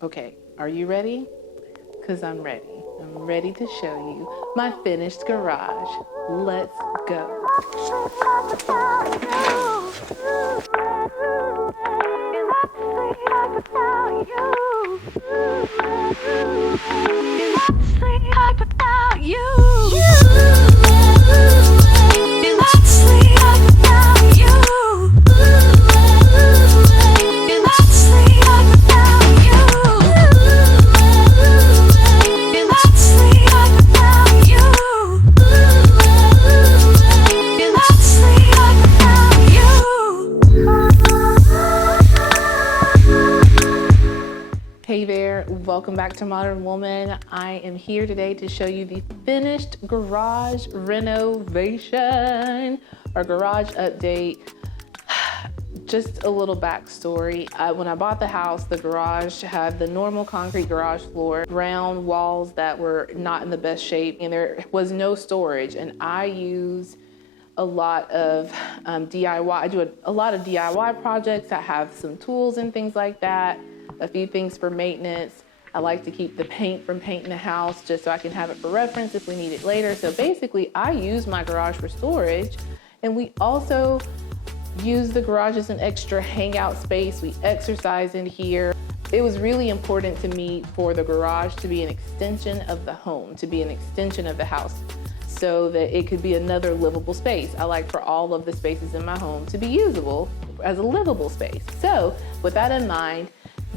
Okay, are you ready? Because I'm ready. I'm ready to show you my finished garage. Let's go. Hey there, welcome back to Modern Woman. I am here today to show you the finished garage renovation or garage update. Just a little backstory. When I bought the house, the garage had the normal concrete garage floor, brown walls that were not in the best shape, and there was no storage. And I use a lot of DIY. I do a lot of DIY projects that have some tools and things like that. A few things for maintenance. I like to keep the paint from painting the house just so I can have it for reference if we need it later. So basically, I use my garage for storage, and we also use the garage as an extra hangout space. We exercise in here. It was really important to me for the garage to be an extension of the home, to be an extension of the house, so that it could be another livable space. I like for all of the spaces in my home to be usable as a livable space. So with that in mind,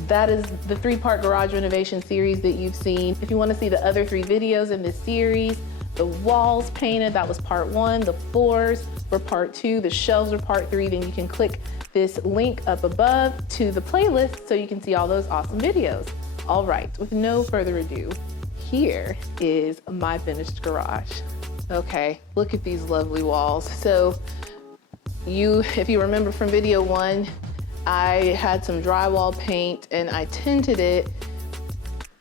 that is the 3-part garage renovation series that you've seen. If you want to see the other 3 videos in this series, the walls painted, that was part 1, the floors were part 2, the shelves were part 3, then you can click this link up above to the playlist so you can see all those awesome videos. All right, with no further ado, here is my finished garage. Okay, look at these lovely walls. So if you remember from video 1, I had some drywall paint and I tinted it.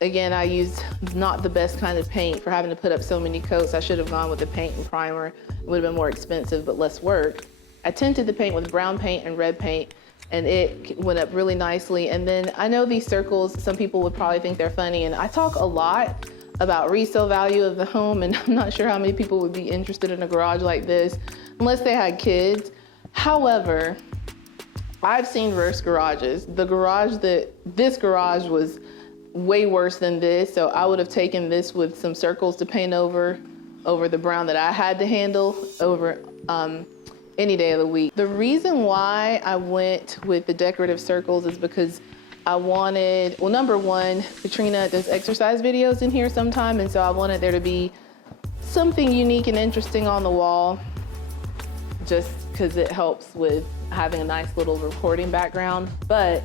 Again, I used not the best kind of paint for having to put up so many coats. I should have gone with the paint and primer. It would have been more expensive, but less work. I tinted the paint with brown paint and red paint, and it went up really nicely. And then I know these circles, some people would probably think they're funny, and I talk a lot about resale value of the home, and I'm not sure how many people would be interested in a garage like this unless they had kids. However, I've seen worse garages. This garage was way worse than this, so I would have taken this with some circles to paint over the brown that I had to handle over any day of the week. The reason why I went with the decorative circles is because I wanted, well, number one, Katrina does exercise videos in here sometime, and so I wanted there to be something unique and interesting on the wall, just because it helps with having a nice little recording background. But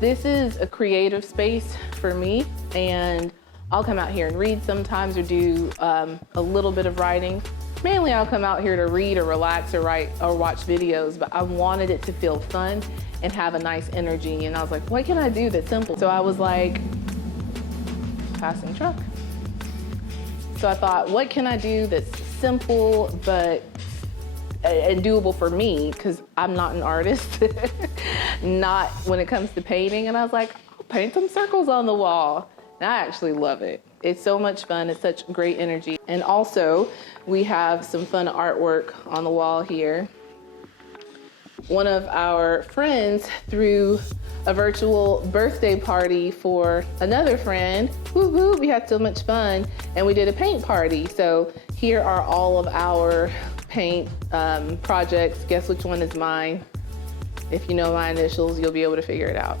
this is a creative space for me, and I'll come out here and read sometimes or do a little bit of writing. Mainly I'll come out here to read or relax or write or watch videos, but I wanted it to feel fun and have a nice energy. And I was like, what can I do that's simple? So I was like, passing truck. So I thought, what can I do that's simple but and doable for me, because I'm not an artist, not when it comes to painting. And I was like, I'll paint some circles on the wall. And I actually love it. It's so much fun. It's such great energy. And also, we have some fun artwork on the wall here. One of our friends threw a virtual birthday party for another friend. Woo woo, we had so much fun. And we did a paint party. So here are all of our paint projects. Guess which one is mine? If you know my initials, you'll be able to figure it out.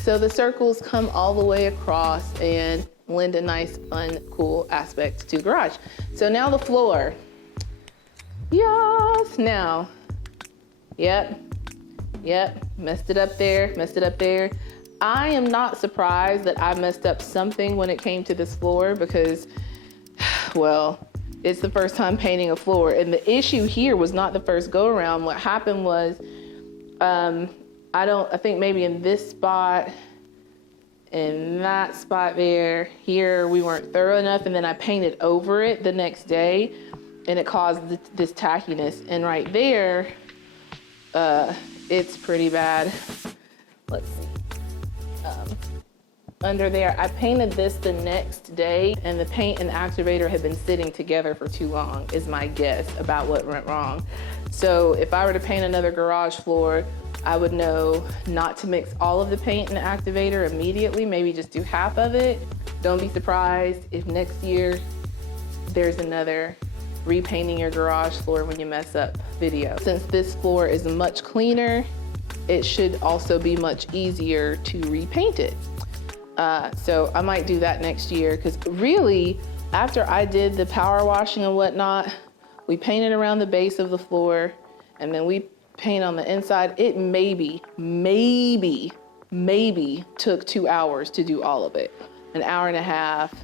So the circles come all the way across and lend a nice, fun, cool aspect to garage. So now the floor. Yes, now. Yep, messed it up there. I am not surprised that I messed up something when it came to this floor because, well, it's the first time painting a floor. And the issue here was not the first go around. What happened was, I think maybe in this spot, in that spot there, here, we weren't thorough enough. And then I painted over it the next day and it caused this tackiness. And right there, it's pretty bad. Let's see. under there. I painted this the next day, and the paint and activator had been sitting together for too long, is my guess about what went wrong. So if I were to paint another garage floor, I would know not to mix all of the paint and activator immediately, maybe just do half of it. Don't be surprised if next year there's another repainting your garage floor when you mess up video. Since this floor is much cleaner, it should also be much easier to repaint it. So I might do that next year, because really, after I did the power washing and whatnot, we painted around the base of the floor, and then we paint on the inside. It maybe took 2 hours to do all of it. An hour and a half,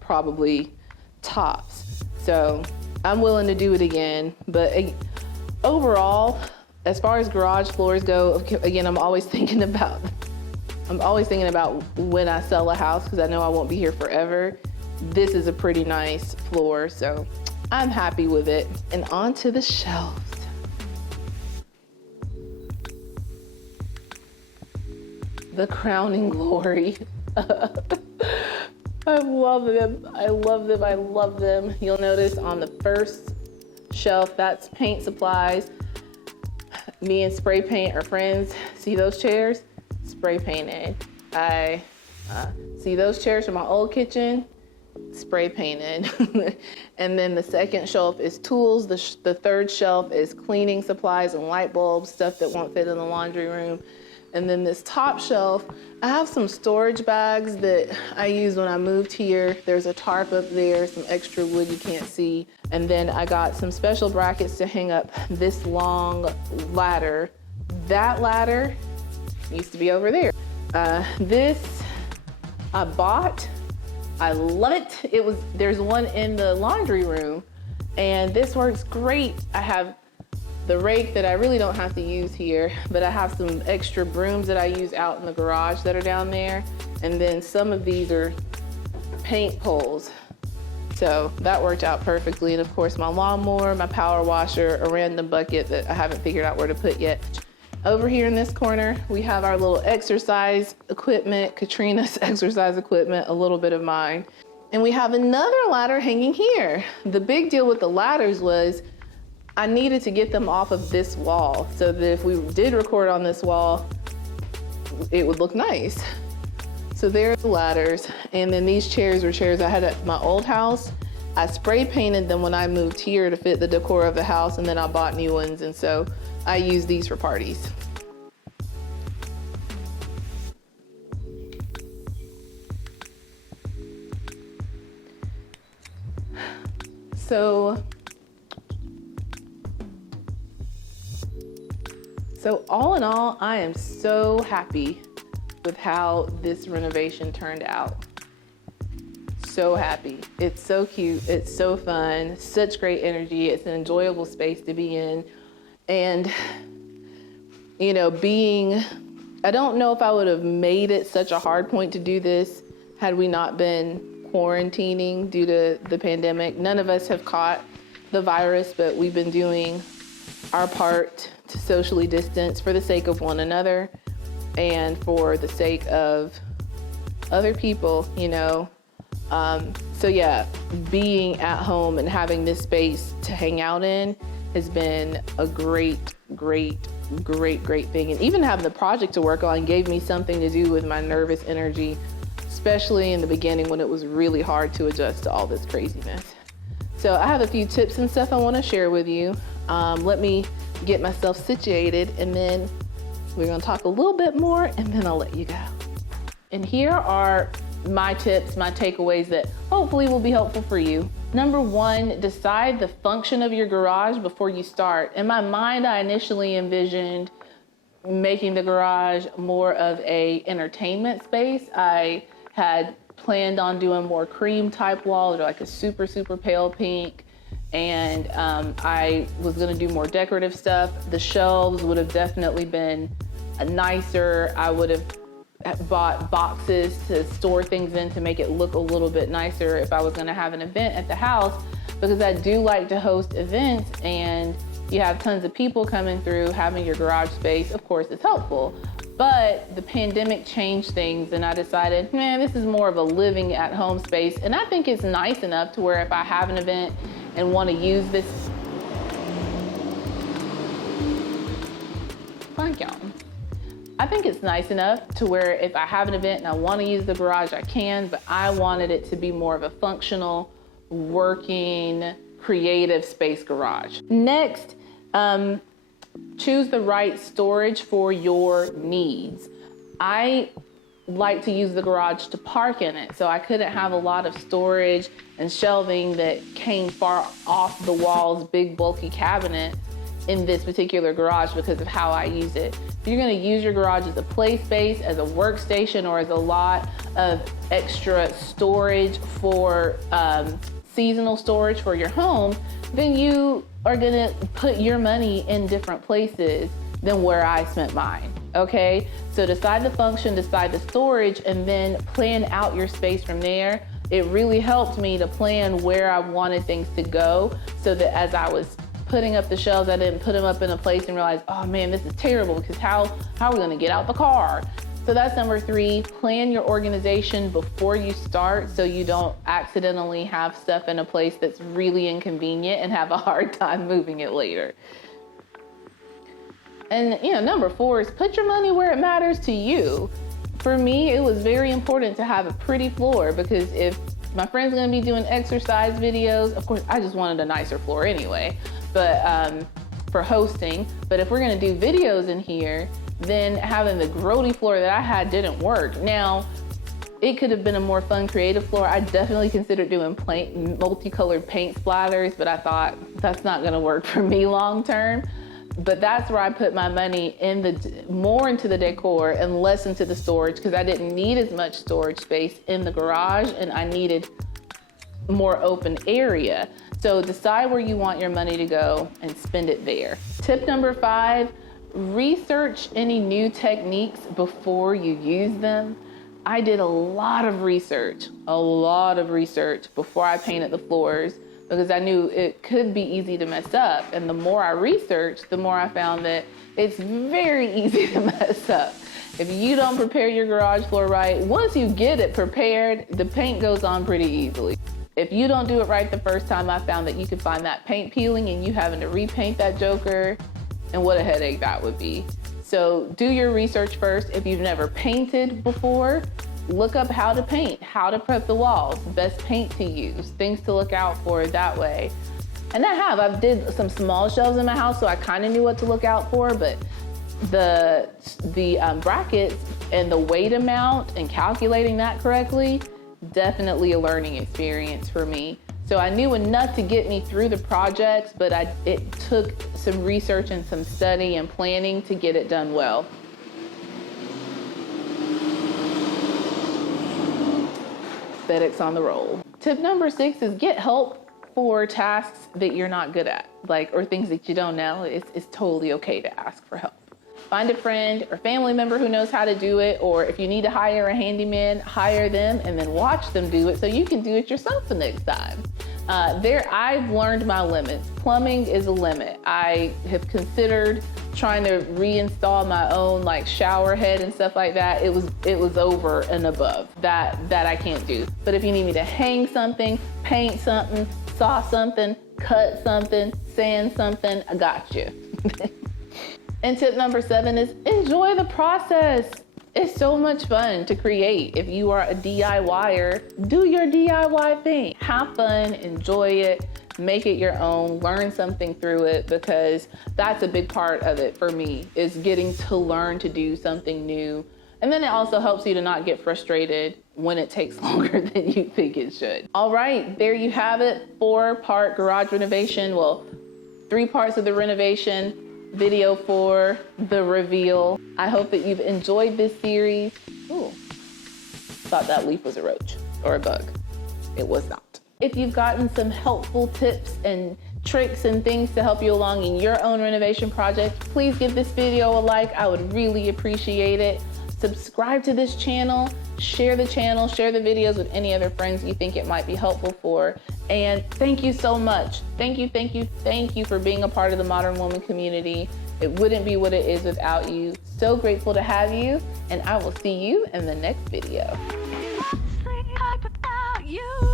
probably tops. So I'm willing to do it again, but overall, as far as garage floors go, again, I'm always thinking about when I sell a house, because I know I won't be here forever. This is a pretty nice floor, so I'm happy with it. And on to the shelves. The crowning glory. I love them. I love them. I love them. You'll notice on the first shelf, that's paint supplies. Me and spray paint are friends. See those chairs? Spray painted. I see those chairs from my old kitchen, spray painted. And then the second shelf is tools. The third shelf is cleaning supplies and light bulbs, stuff that won't fit in the laundry room. And then this top shelf, I have some storage bags that I used when I moved here. There's a tarp up there, some extra wood you can't see. And then I got some special brackets to hang up this long ladder. That ladder used to be over there. This I bought. I love it. There's one in the laundry room, and this works great. I have the rake that I really don't have to use here, but I have some extra brooms that I use out in the garage that are down there. And then some of these are paint poles. So that worked out perfectly. And of course, my lawnmower, my power washer, a random bucket that I haven't figured out where to put yet. Over here in this corner, we have our little exercise equipment, Katrina's exercise equipment, a little bit of mine. And we have another ladder hanging here. The big deal with the ladders was I needed to get them off of this wall so that if we did record on this wall, it would look nice. So there's the ladders. And then these chairs were chairs I had at my old house. I spray painted them when I moved here to fit the decor of the house, and then I bought new ones. And so I use these for parties. So all in all, I am so happy with how this renovation turned out. So happy. It's so cute. It's so fun. Such great energy. It's an enjoyable space to be in. And, you know, I don't know if I would have made it such a hard point to do this had we not been quarantining due to the pandemic. None of us have caught the virus, but we've been doing our part to socially distance for the sake of one another and for the sake of other people, you know. So yeah, being at home and having this space to hang out in has been a great thing. And even having the project to work on gave me something to do with my nervous energy, especially in the beginning when it was really hard to adjust to all this craziness. So I have a few tips and stuff I want to share with you. Let me get myself situated, and then we're going to talk a little bit more, and then I'll let you go. And here are my tips, my takeaways that hopefully will be helpful for you. Number one, decide the function of your garage before you start. In my mind, I initially envisioned making the garage more of a entertainment space. I had planned on doing more cream type walls, or like a super pale pink. And I was gonna do more decorative stuff. The shelves would have definitely been nicer. I would have bought boxes to store things in to make it look a little bit nicer if I was gonna have an event at the house, because I do like to host events, and you have tons of people coming through. Having your garage space, of course, is helpful. But the pandemic changed things and I decided, man, this is more of a living at home space. And I think it's nice enough to where if I have an event and want to use this, thank y'all. I think it's nice enough to where if I have an event and I want to use the garage, I can, but I wanted it to be more of a functional, working, creative space garage. Next, choose the right storage for your needs. I like to use the garage to park in it, so I couldn't have a lot of storage and shelving that came far off the walls, big bulky cabinets in this particular garage because of how I use it. If you're gonna use your garage as a play space, as a workstation, or as a lot of extra storage for seasonal storage for your home, then you are gonna put your money in different places than where I spent mine, okay? So decide the function, decide the storage, and then plan out your space from there. It really helped me to plan where I wanted things to go so that as I was putting up the shelves, I didn't put them up in a place and realize, oh man, this is terrible because how are we gonna get out the car? So that's number 3, plan your organization before you start so you don't accidentally have stuff in a place that's really inconvenient and have a hard time moving it later. And number 4 is put your money where it matters to you. For me, it was very important to have a pretty floor because if my friend's gonna be doing exercise videos, of course, I just wanted a nicer floor anyway, but for hosting. But if we're gonna do videos in here, then having the grody floor that I had didn't work. Now, it could have been a more fun, creative floor. I definitely considered doing multicolored paint splatters, but I thought that's not gonna work for me long term. But that's where I put my money more into the decor and less into the storage because I didn't need as much storage space in the garage and I needed more open area. So decide where you want your money to go and spend it there. Tip number 5, research any new techniques before you use them. I did a lot of research before I painted the floors because I knew it could be easy to mess up. And the more I researched, the more I found that it's very easy to mess up. If you don't prepare your garage floor right, once you get it prepared, the paint goes on pretty easily. If you don't do it right the first time, I found that you could find that paint peeling and you having to repaint that joker, and what a headache that would be. So do your research first. If you've never painted before, look up how to paint, how to prep the walls, best paint to use, things to look out for that way. And I've did some small shelves in my house, so I kind of knew what to look out for, but the brackets and the weight amount and calculating that correctly, definitely a learning experience for me. So I knew enough to get me through the projects, but it took some research and some study and planning to get it done well. Aesthetics on the roll. Tip number 6 is get help for tasks that you're not good at, or things that you don't know. It's totally okay to ask for help. Find a friend or family member who knows how to do it, or if you need to hire a handyman, hire them and then watch them do it so you can do it yourself the next time. I've learned my limits. Plumbing is a limit. I have considered trying to reinstall my own shower head and stuff like that. It was over and above that I can't do. But if you need me to hang something, paint something, saw something, cut something, sand something, I got you. And tip number 7 is enjoy the process. It's so much fun to create. If you are a DIYer, do your DIY thing. Have fun, enjoy it, make it your own, learn something through it, because that's a big part of it for me, is getting to learn to do something new. And then it also helps you to not get frustrated when it takes longer than you think it should. All right, there you have it, 4-part garage renovation. Well, 3 parts of the renovation, video for the reveal. I hope that you've enjoyed this series. Ooh, thought that leaf was a roach or a bug. It was not. If you've gotten some helpful tips and tricks and things to help you along in your own renovation project, please give this video a like. I would really appreciate it. Subscribe to this channel, share the videos with any other friends you think it might be helpful for. And thank you so much. Thank you for being a part of the Modern Woman community. It wouldn't be what it is without you. So grateful to have you, and I will see you in the next video. Without you.